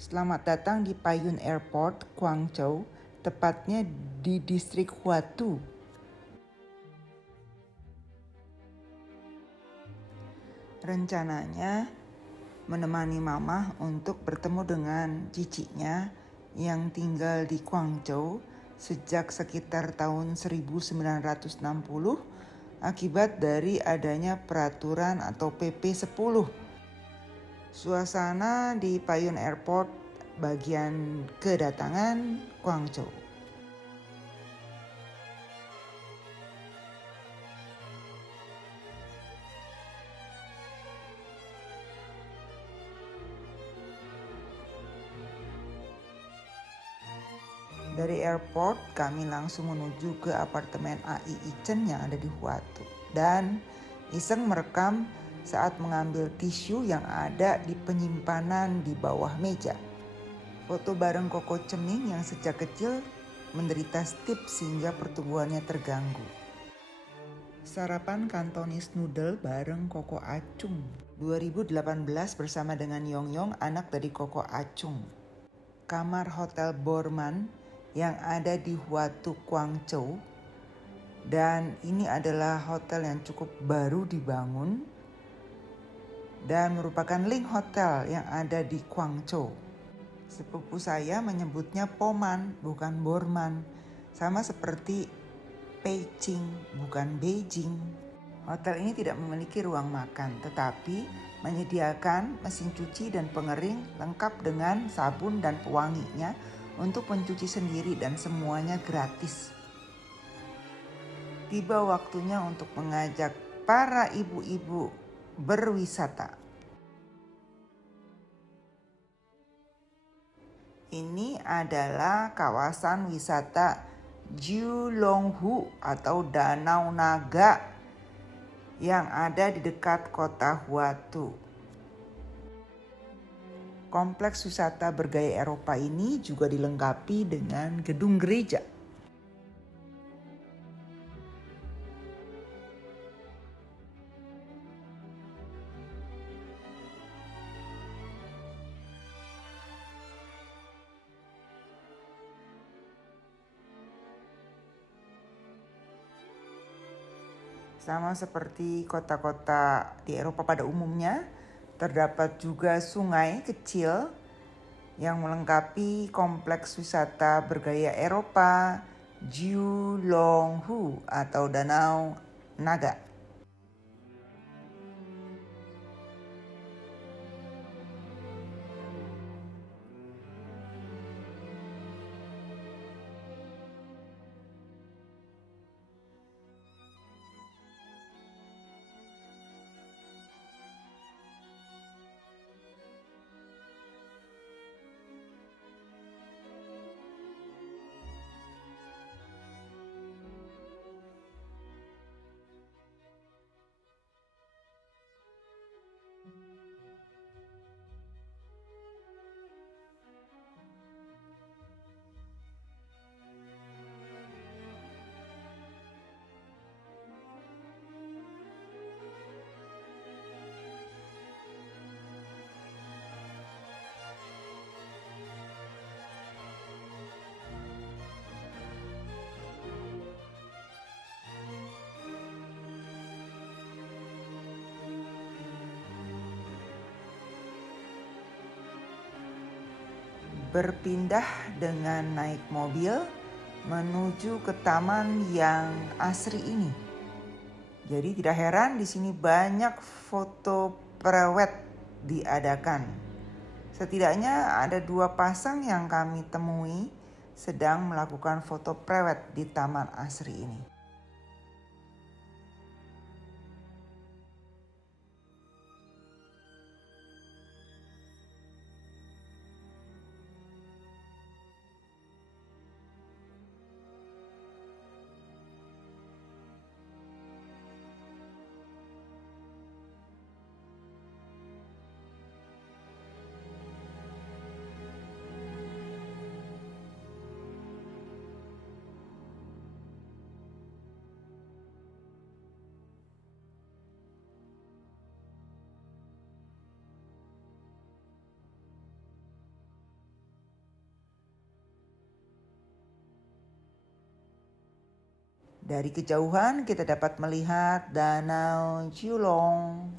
Selamat datang di Payun Airport, Guangzhou, tepatnya di distrik Huatu. Rencananya menemani Mama untuk bertemu dengan ciciknya yang tinggal di Guangzhou sejak sekitar tahun 1960 akibat dari adanya peraturan atau PP 10. Suasana di Payun Airport bagian kedatangan Guangzhou. Dari airport kami langsung menuju ke apartemen AI Ichen yang ada di Huatu dan iseng merekam saat mengambil tisu yang ada di penyimpanan di bawah meja. Foto bareng Koko Ceming yang sejak kecil menderita stip sehingga pertumbuhannya terganggu. Sarapan Cantonese noodle bareng Koko Acung 2018 bersama dengan Yongyong, anak dari Koko Acung. Kamar Hotel Borman yang ada di Huatu, Guangzhou. Dan ini adalah hotel yang cukup baru dibangun dan merupakan link hotel yang ada di Guangzhou. Sepupu saya menyebutnya Poman, bukan Borman. Sama seperti Beijing, bukan Beijing. Hotel ini tidak memiliki ruang makan, tetapi menyediakan mesin cuci dan pengering lengkap dengan sabun dan pewanginya untuk mencuci sendiri dan semuanya gratis. Tiba waktunya untuk mengajak para ibu-ibu berwisata. Ini adalah kawasan wisata Jiulonghu atau Danau Naga yang ada di dekat kota Huatu. Kompleks wisata bergaya Eropa ini juga dilengkapi dengan gedung gereja. Sama seperti kota-kota di Eropa pada umumnya, terdapat juga sungai kecil yang melengkapi kompleks wisata bergaya Eropa Jiulonghu atau Danau Naga. Berpindah dengan naik mobil menuju ke taman yang asri ini. Jadi tidak heran di sini banyak foto prewed diadakan. Setidaknya ada 2 pasang yang kami temui sedang melakukan foto prewed di taman asri ini. Dari kejauhan kita dapat melihat Danau Ciulong.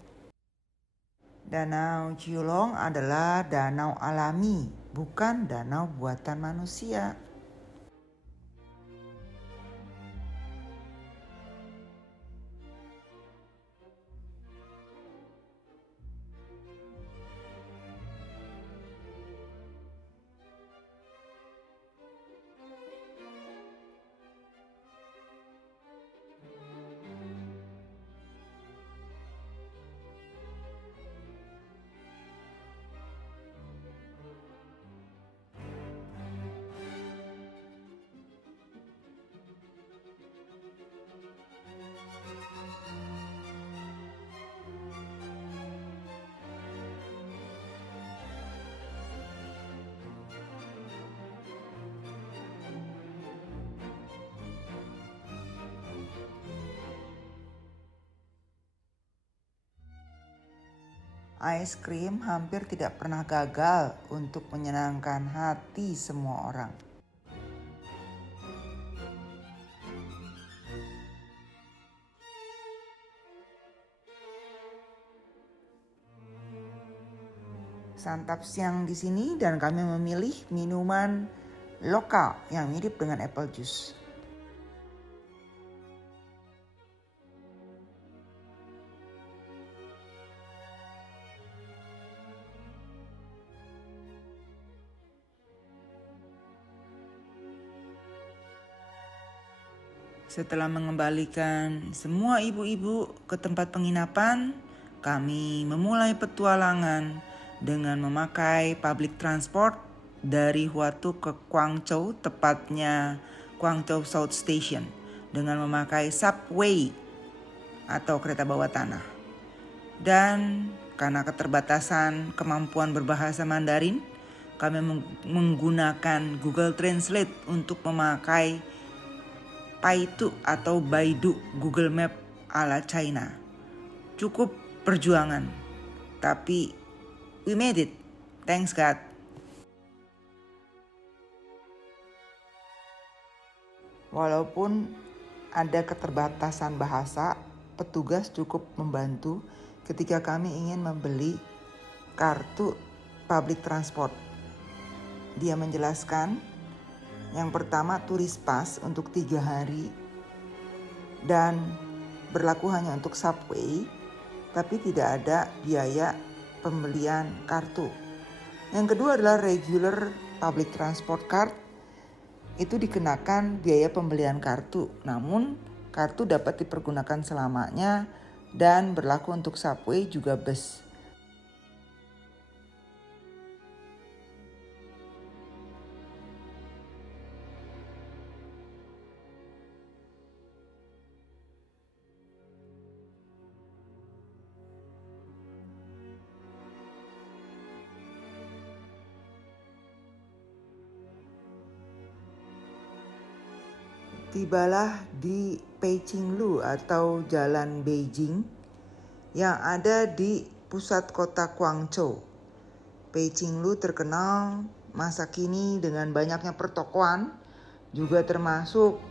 Danau Ciulong adalah danau alami, bukan danau buatan manusia. Es krim hampir tidak pernah gagal untuk menyenangkan hati semua orang. Santap siang di sini dan kami memilih minuman lokal yang mirip dengan apple juice. Setelah mengembalikan semua ibu-ibu ke tempat penginapan, kami memulai petualangan dengan memakai public transport dari Huatu ke Guangzhou, tepatnya Guangzhou South Station, dengan memakai subway atau kereta bawah tanah. Dan karena keterbatasan kemampuan berbahasa Mandarin, kami menggunakan Google Translate untuk memakai Paitu atau Baidu Google Map ala China. Cukup perjuangan, tapi we made it. Thanks God. Walaupun ada keterbatasan bahasa, petugas cukup membantu ketika kami ingin membeli kartu public transport. Dia menjelaskan, yang pertama turis pass untuk 3 hari dan berlaku hanya untuk subway, tapi tidak ada biaya pembelian kartu. Yang kedua adalah regular public transport card, itu dikenakan biaya pembelian kartu, namun kartu dapat dipergunakan selamanya dan berlaku untuk subway juga bus. Tibalah di Peiqinglu atau Jalan Beijing yang ada di pusat kota Guangzhou. Peiqinglu terkenal masa kini dengan banyaknya pertokoan, juga termasuk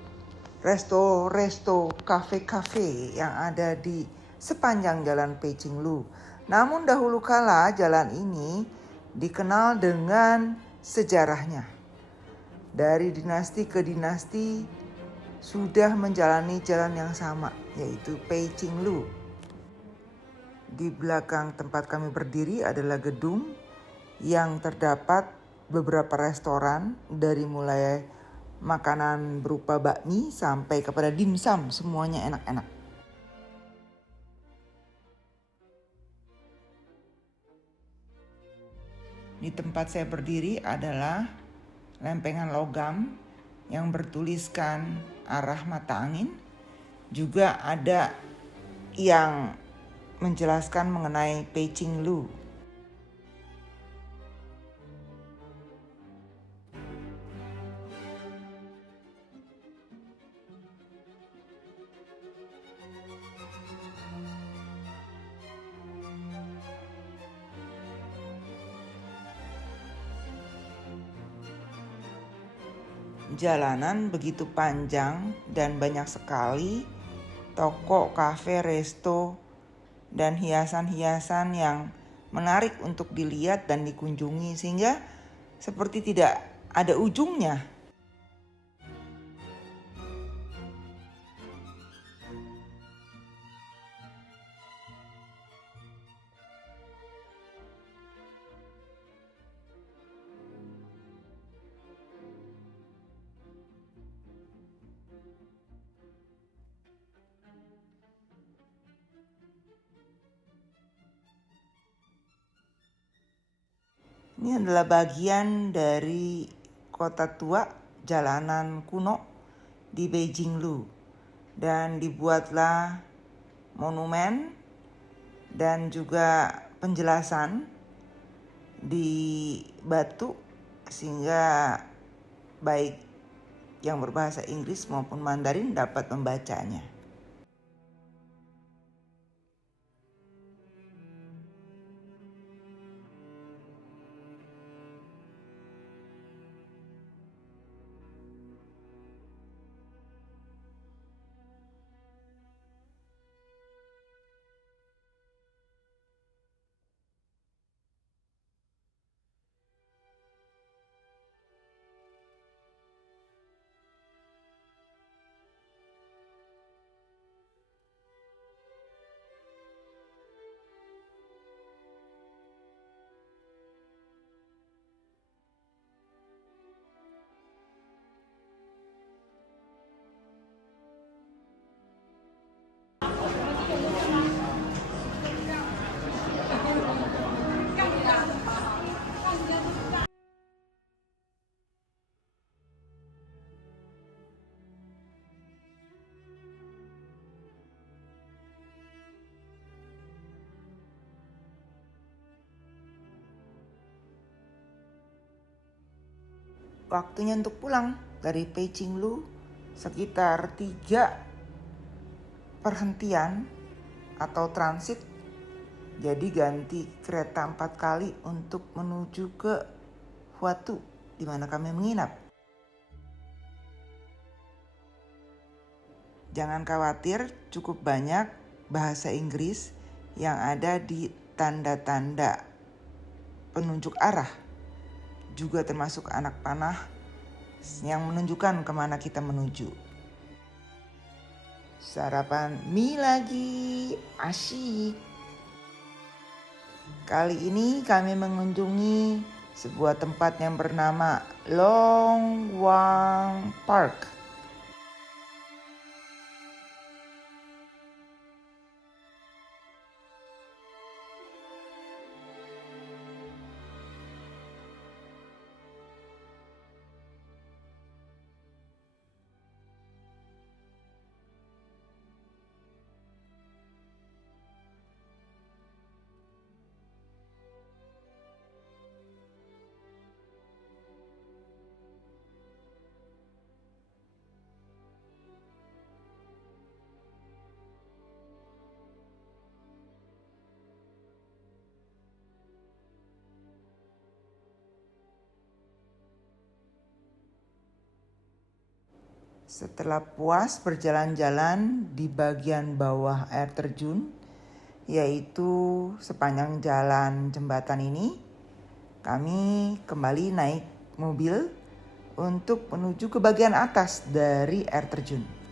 resto-resto, kafe-kafe yang ada di sepanjang jalan Peiqinglu. Namun dahulu kala jalan ini dikenal dengan sejarahnya. Dari dinasti ke dinasti sudah menjalani jalan yang sama, yaitu Peiqinglu. Di belakang tempat kami berdiri adalah gedung yang terdapat beberapa restoran, dari mulai makanan berupa bakmi sampai kepada dimsum, semuanya enak-enak. Di tempat saya berdiri adalah lempengan logam yang bertuliskan arah mata angin. Juga ada yang menjelaskan mengenai Peiqinglu. jalanan begitu panjang dan banyak sekali toko, kafe, resto, dan hiasan-hiasan yang menarik untuk dilihat dan dikunjungi sehingga seperti tidak ada ujungnya. Ini adalah bagian dari kota tua, jalanan kuno di Beijing Lu. Dan dibuatlah monumen dan juga penjelasan di batu sehingga baik yang berbahasa Inggris maupun Mandarin dapat membacanya. Waktunya untuk pulang dari Beijing Lu sekitar 3 perhentian atau transit. Jadi ganti kereta 4 kali untuk menuju ke Huatu di mana kami menginap. Jangan khawatir, cukup banyak bahasa Inggris yang ada di tanda-tanda penunjuk arah. Juga termasuk anak panah yang menunjukkan kemana kita menuju. Sarapan mie lagi, asyik. Kali ini kami mengunjungi sebuah tempat yang bernama Long Wang Park. Setelah puas berjalan-jalan di bagian bawah air terjun, yaitu sepanjang jalan jembatan ini, kami kembali naik mobil untuk menuju ke bagian atas dari air terjun.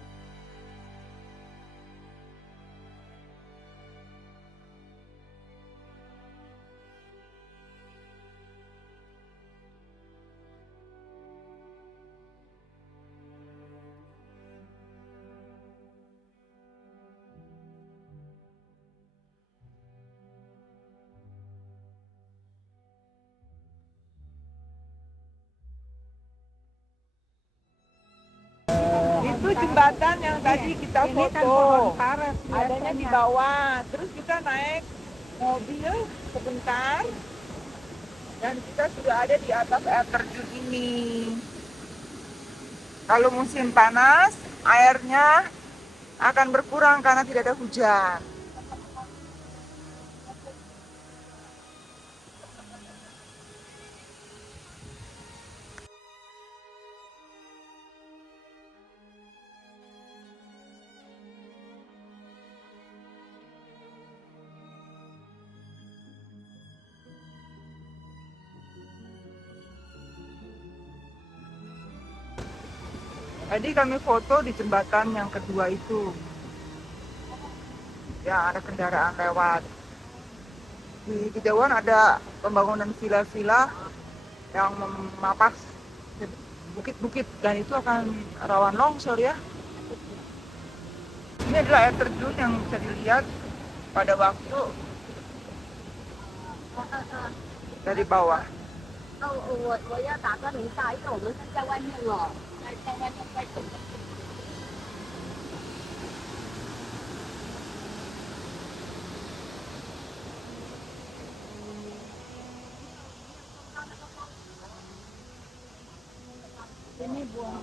Itu jembatan yang tadi kita foto, adanya di bawah. Terus kita naik mobil sebentar dan kita sudah ada di atas air terjun ini. Kalau musim panas, airnya akan berkurang karena tidak ada hujan. Jadi kami foto di jembatan yang kedua itu. Ya, ada kendaraan lewat. Di kejauhan ada pembangunan villa-villa yang memapas bukit-bukit dan itu akan rawan longsor ya. Ini adalah air terjun yang bisa dilihat pada waktu dari bawah. Ini buang.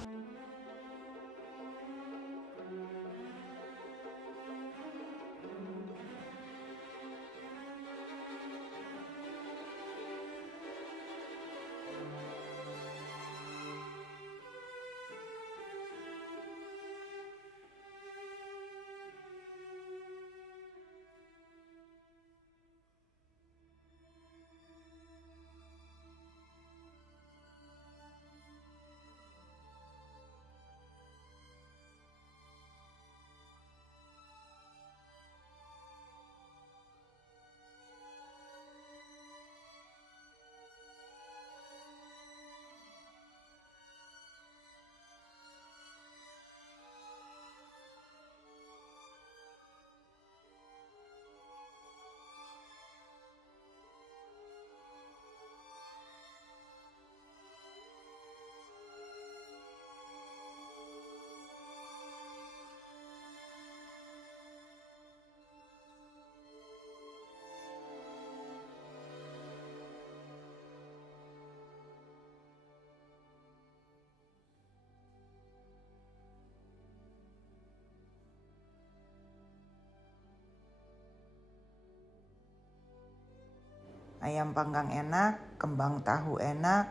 Ayam panggang enak, kembang tahu enak,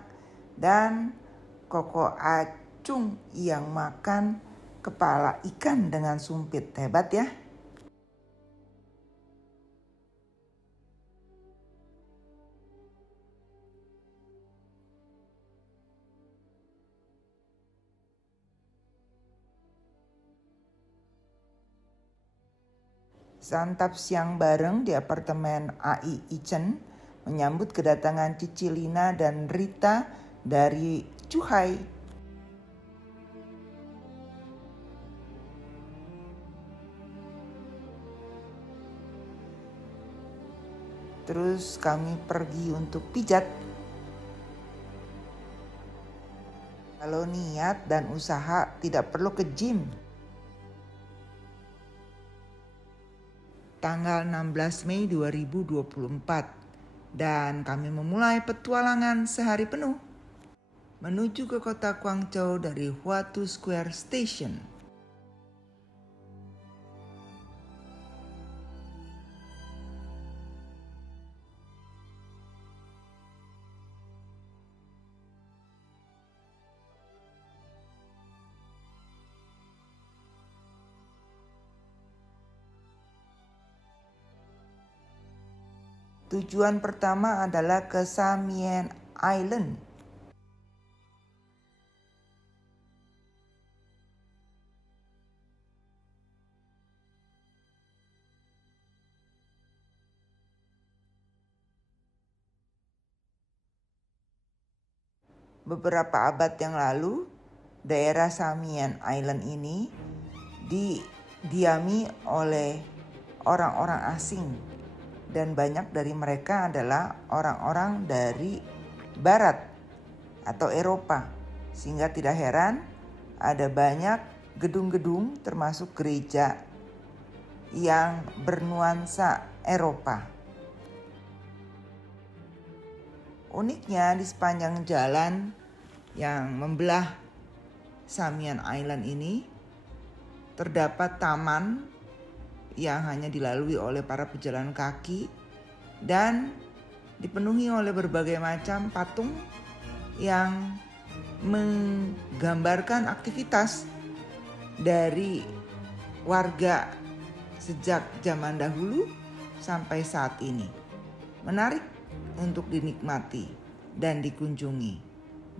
dan Koko Acung yang makan kepala ikan dengan sumpit. Hebat ya. Santap siang bareng di apartemen AI Icen menyambut kedatangan Cici Lina dan Rita dari Zhuhai. Terus kami pergi untuk pijat. Kalau niat dan usaha tidak perlu ke gym. Tanggal 16 Mei 2024 dan kami memulai petualangan sehari penuh menuju ke kota Guangzhou dari Huatu Square Station. Tujuan pertama adalah ke Samian Island. Beberapa abad yang lalu, daerah Samian Island ini didiami oleh orang-orang asing. Dan banyak dari mereka adalah orang-orang dari Barat atau Eropa. Sehingga tidak heran ada banyak gedung-gedung termasuk gereja yang bernuansa Eropa. Uniknya di sepanjang jalan yang membelah Samian Island ini terdapat taman yang hanya dilalui oleh para pejalan kaki dan dipenuhi oleh berbagai macam patung yang menggambarkan aktivitas dari warga sejak zaman dahulu sampai saat ini. Menarik untuk dinikmati dan dikunjungi.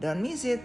Don't miss it.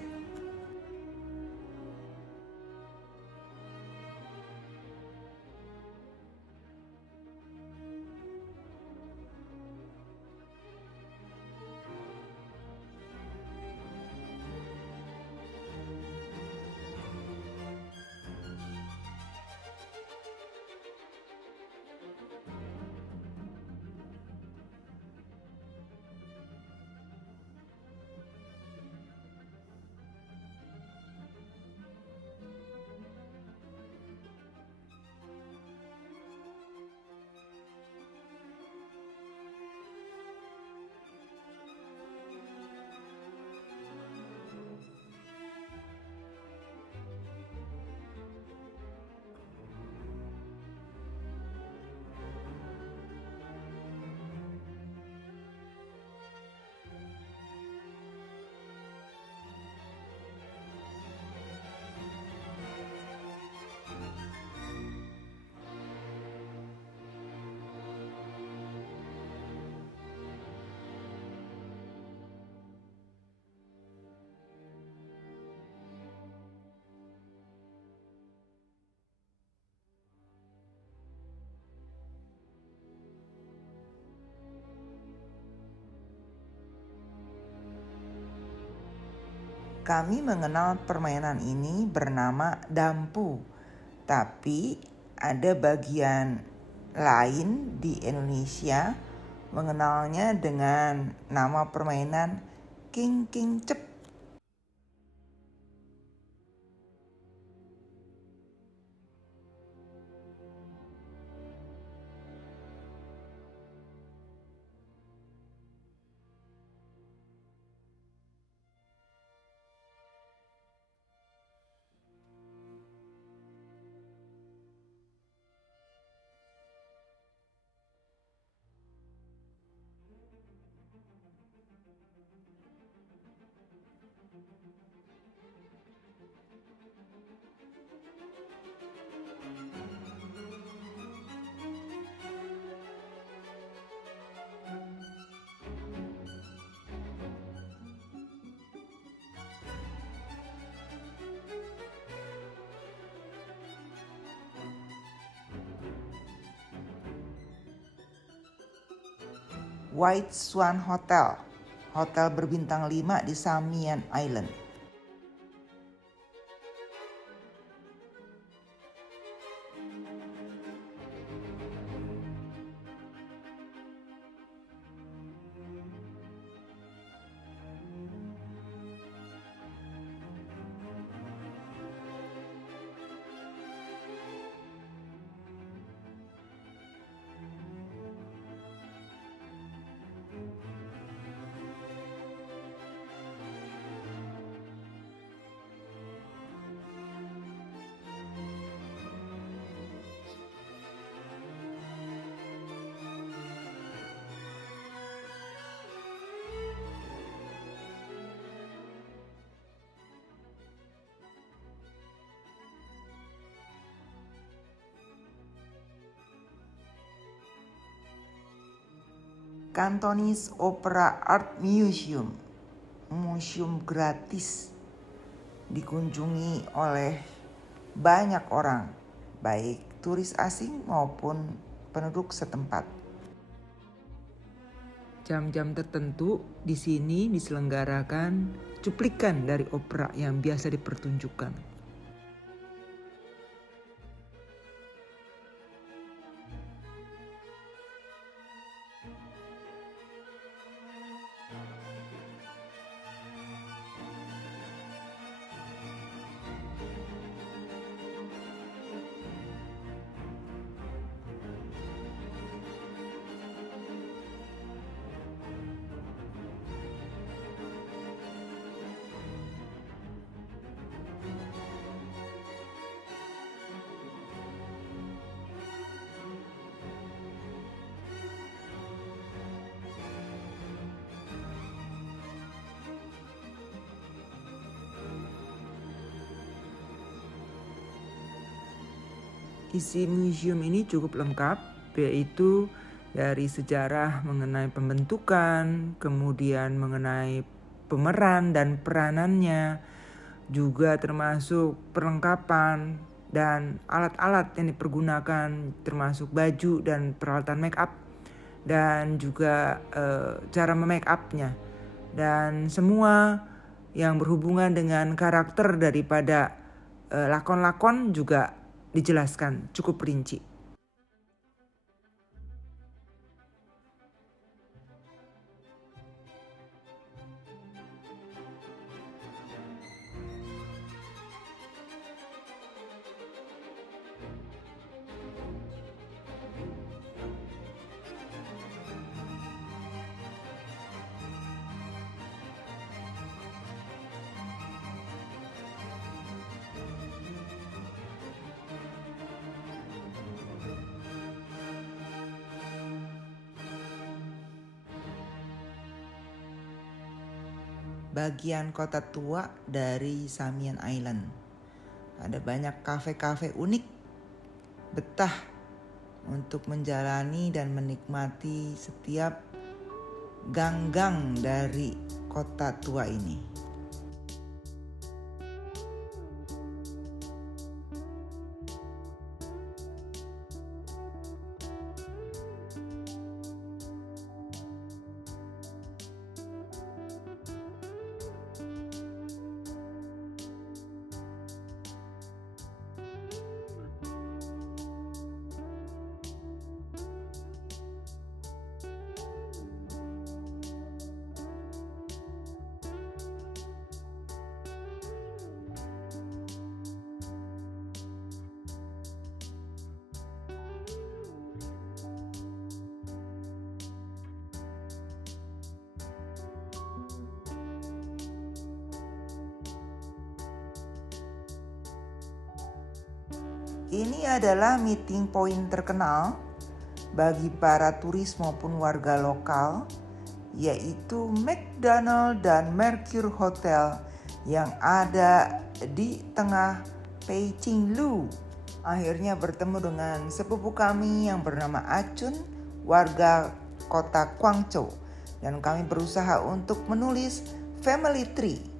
Kami mengenal permainan ini bernama dampu, tapi ada bagian lain di Indonesia mengenalnya dengan nama permainan King King Cep. White Swan Hotel, hotel berbintang 5 di Samian Island. Cantonese Opera Art Museum, museum gratis, dikunjungi oleh banyak orang, baik turis asing maupun penduduk setempat. Jam-jam tertentu di sini diselenggarakan cuplikan dari opera yang biasa dipertunjukkan. Isi museum ini cukup lengkap, yaitu dari sejarah mengenai pembentukan, kemudian mengenai pemeran dan peranannya, juga termasuk perlengkapan dan alat-alat yang dipergunakan, termasuk baju dan peralatan make up, dan juga cara memake upnya, dan semua yang berhubungan dengan karakter daripada lakon-lakon juga dijelaskan cukup rinci. Bagian kota tua dari Samian Island. Ada banyak kafe-kafe unik, betah untuk menjalani dan menikmati setiap gang-gang dari kota tua ini. Ini adalah meeting point terkenal bagi para turis maupun warga lokal, yaitu McDonald dan Mercure Hotel yang ada di tengah Peicinglu. Akhirnya bertemu dengan sepupu kami yang bernama Acun, warga kota Guangzhou, dan kami berusaha untuk menulis family tree.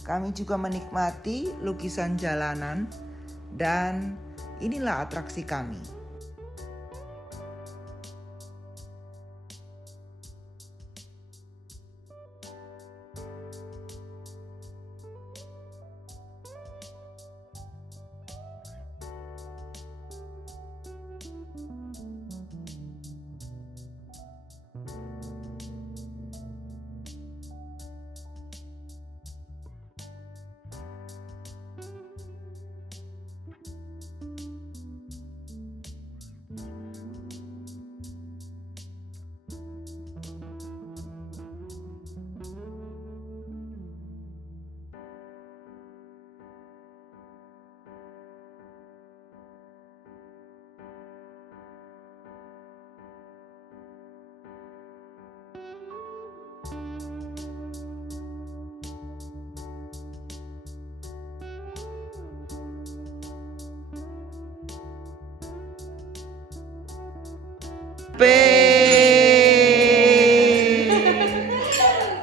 Kami juga menikmati lukisan jalanan dan inilah atraksi kami.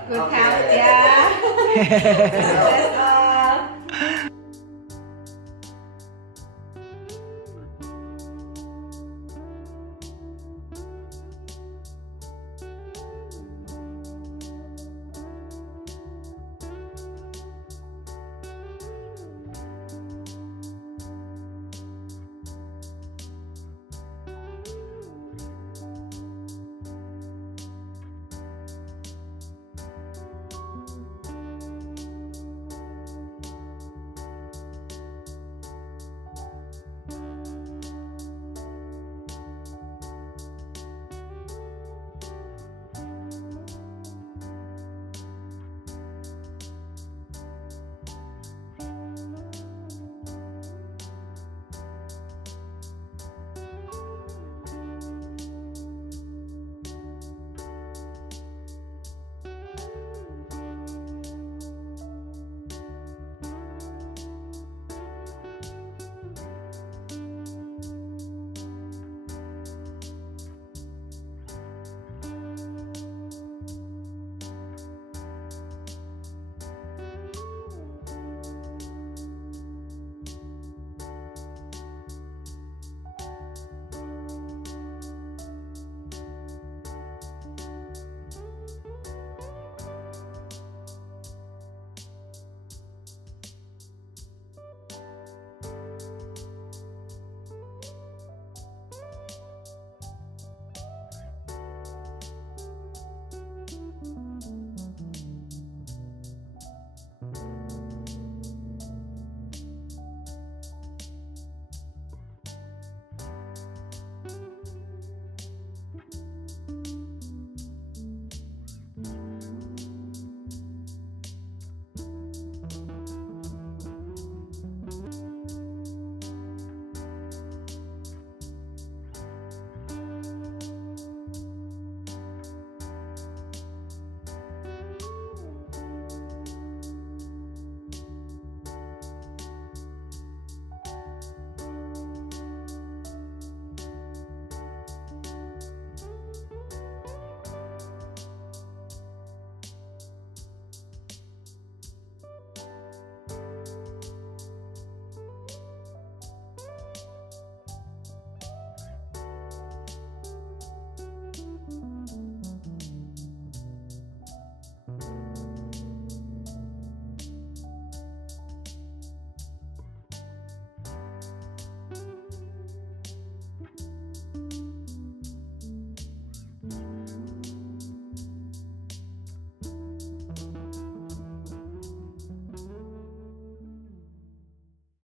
Good health ya.